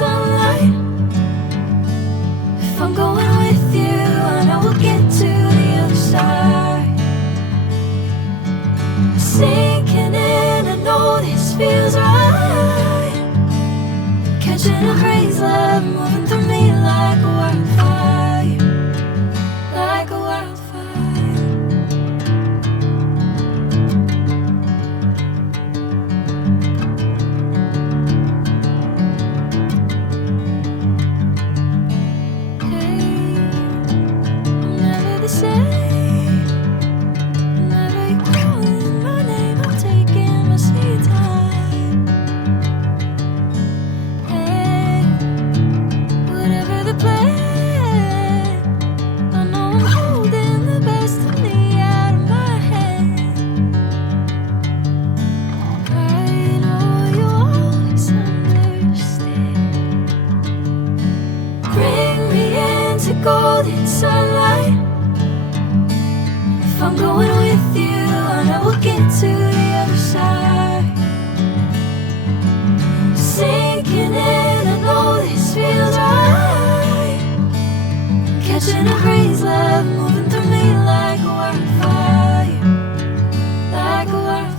sunlight. If I'm going with you, I know we'll get to the other side. Sinking in, I know this feels right. Catching a crazy love moving through me like a wildfire, like a wildfire. Golden sunlight. If I'm going with you, I know we'll get to the other side. Sinking in, I know this feels right. Catching a crazy love moving through me like a wildfire, like a wildfire.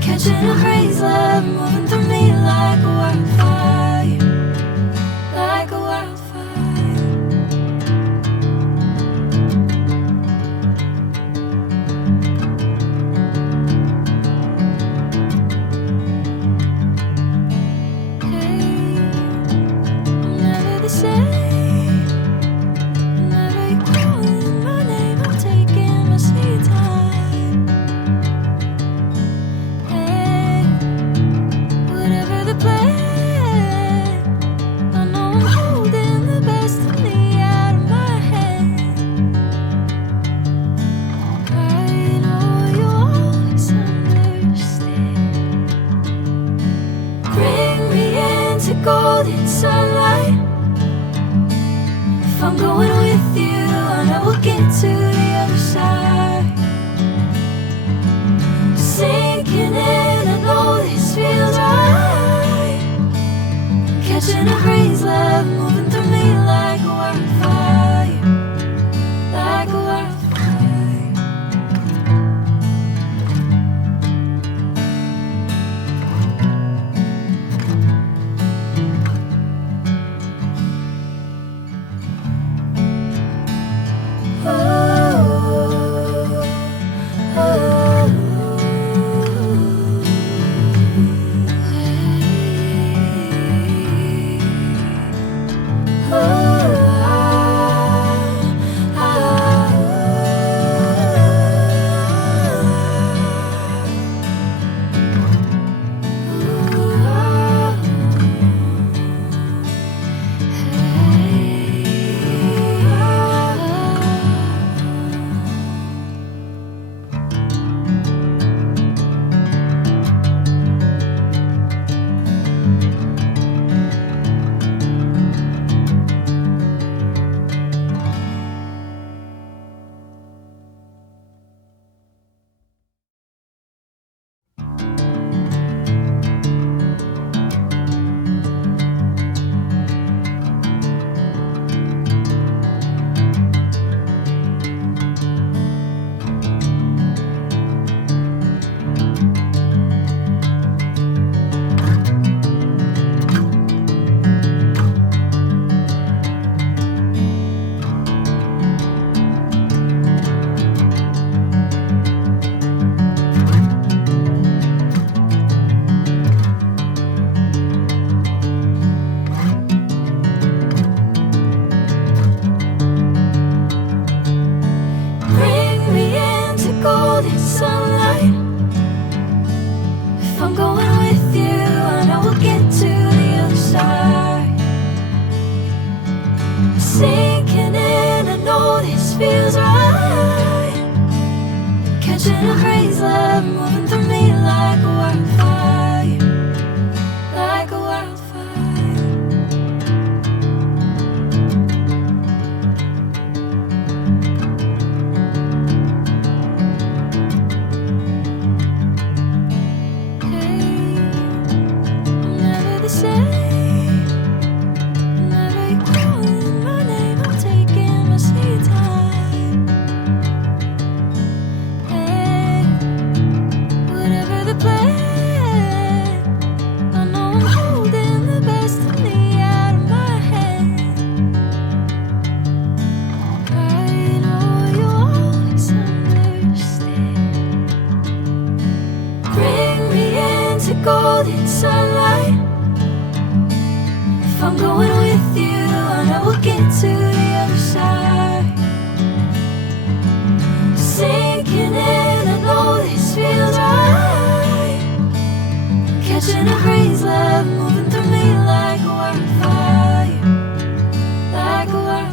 Catching a crazy love moving through me like a wildfire, like a wildfire. Hey, I'm never the same. Whenever you're calling my name, I'm taking my sweet time. Golden sunlight. If I'm going with you, I know we'll get to the other side. Sinking in, I know this feels right. Catching a crazy love moving through me like a wildfire, like a wildfire. catching a breeze, love moving through me like a wildfire, like a wildfire. Hey, I'm never the same. Whenever you're calling my name, I'm taking my sweet time. Hey, whatever the plan, I know I'm holding the best of me out of my head. I know you always understand. Bring me into golden sunlight. If I'm going with you, I know we'll get to the other side. Sinking in, I know this feels right. Catching a breeze, love moving through me like a wildfire, like a wildfire.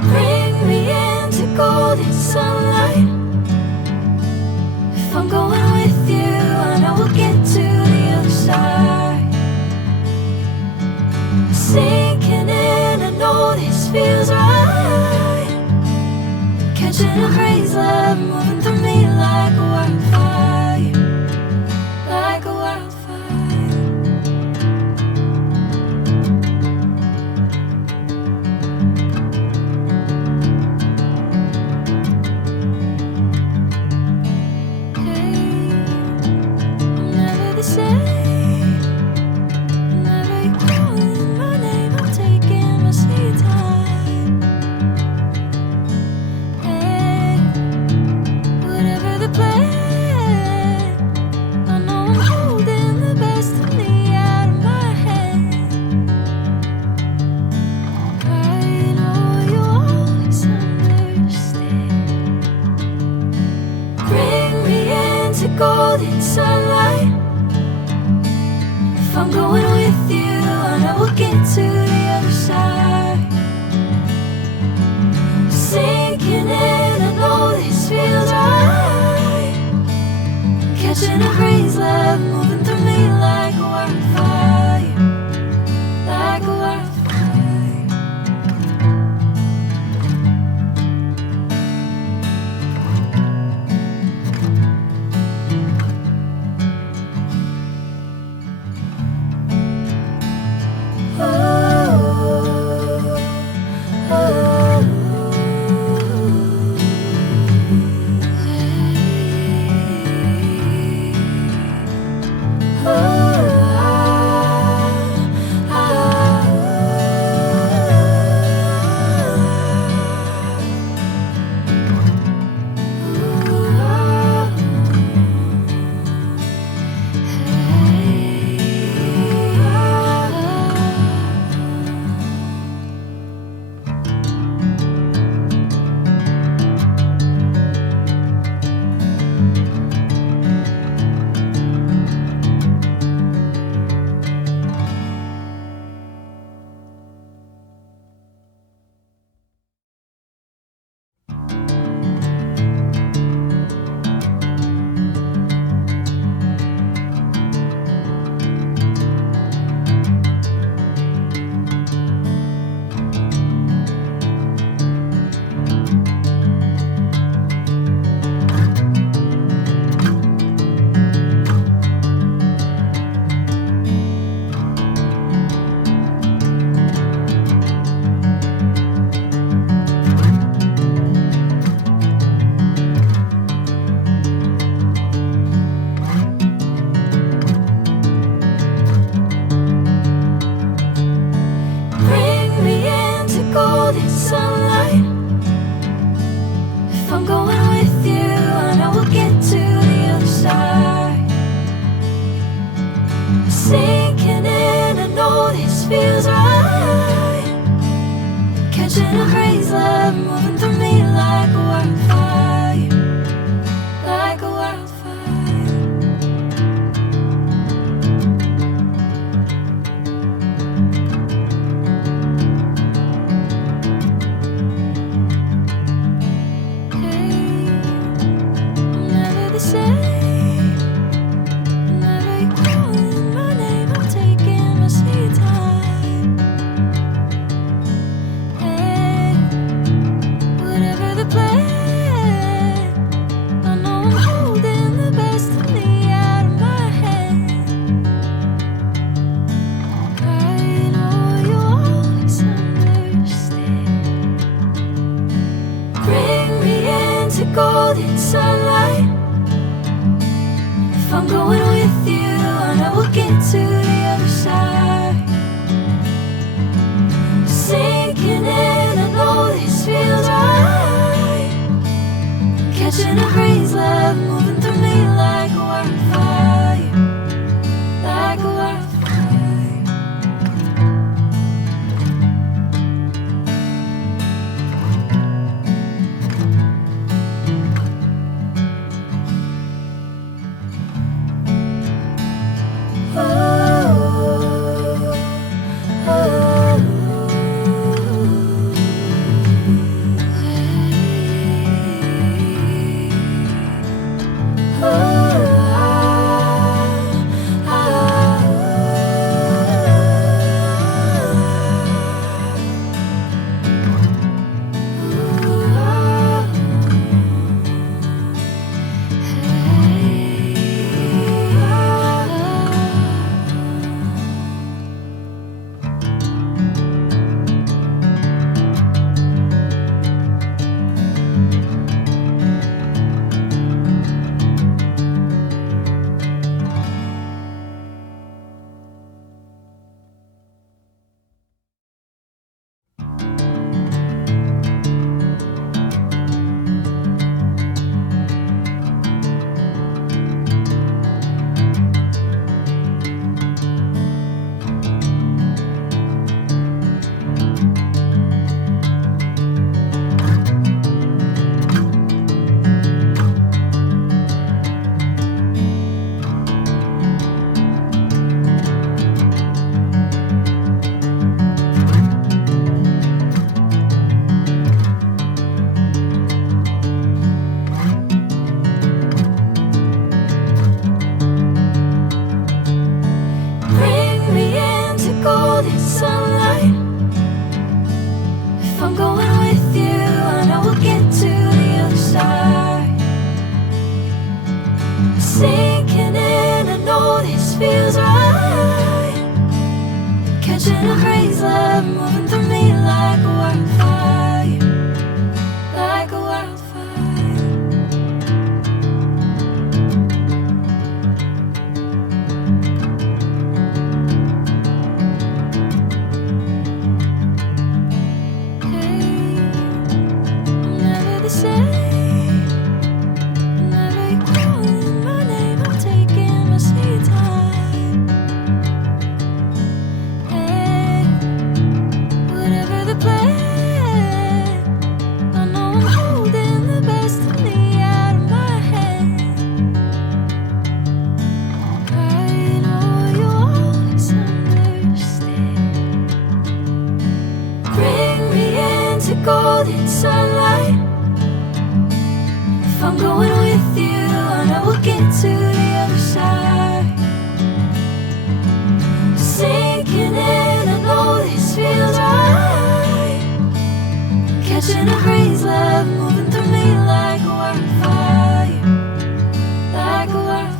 Bring me into golden sunlight. If I'm going with you, I know we'll get to the other side. Sinking in, I know this feels right. Catching a breeze, love moving through me like a wildfire, like a wildfire. Hey, I'm never the same. Whenever you're calling my name, I'm taking my sweet time. Hey, Sinking in, I know this feels right. Catching a crazy love moving through me like a wildfire, like a wildfire. Hey, I'm never the same. Whenever you're calling my name, I'm taking my sweet time. Hey, whatever the plan, I know I'm holding the best of me out of my hand. I know you always understand. Bring me into golden sunlight. If I'm going with you, I know we'll get to the other side. Sinking in, I know this feels right. Catching a crazy love moving through me like a wildfire, like a wildfire. Bring me into golden sunlight. If I'm going with you, I know we'll get to the other side. Sinking in, I know this feels right. Catching a crazy love moving through me like a wildfire, like a wildfire. Hey, I'm never the same. Whenever you're calling my name, I'm taking my sweet time. Hey, whatever the plan, I know I'm holding the best of me out of my hand. I know you always understand. Bring me into golden sunlight. If I'm going with you, I know we'll get to the other side. Sinking in, I know this feels right. Catching a crazy love moving through me like a wildfire, like a wildfire.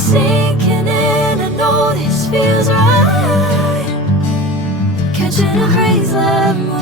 sinking in, I know this feels right. Catching a craze, love.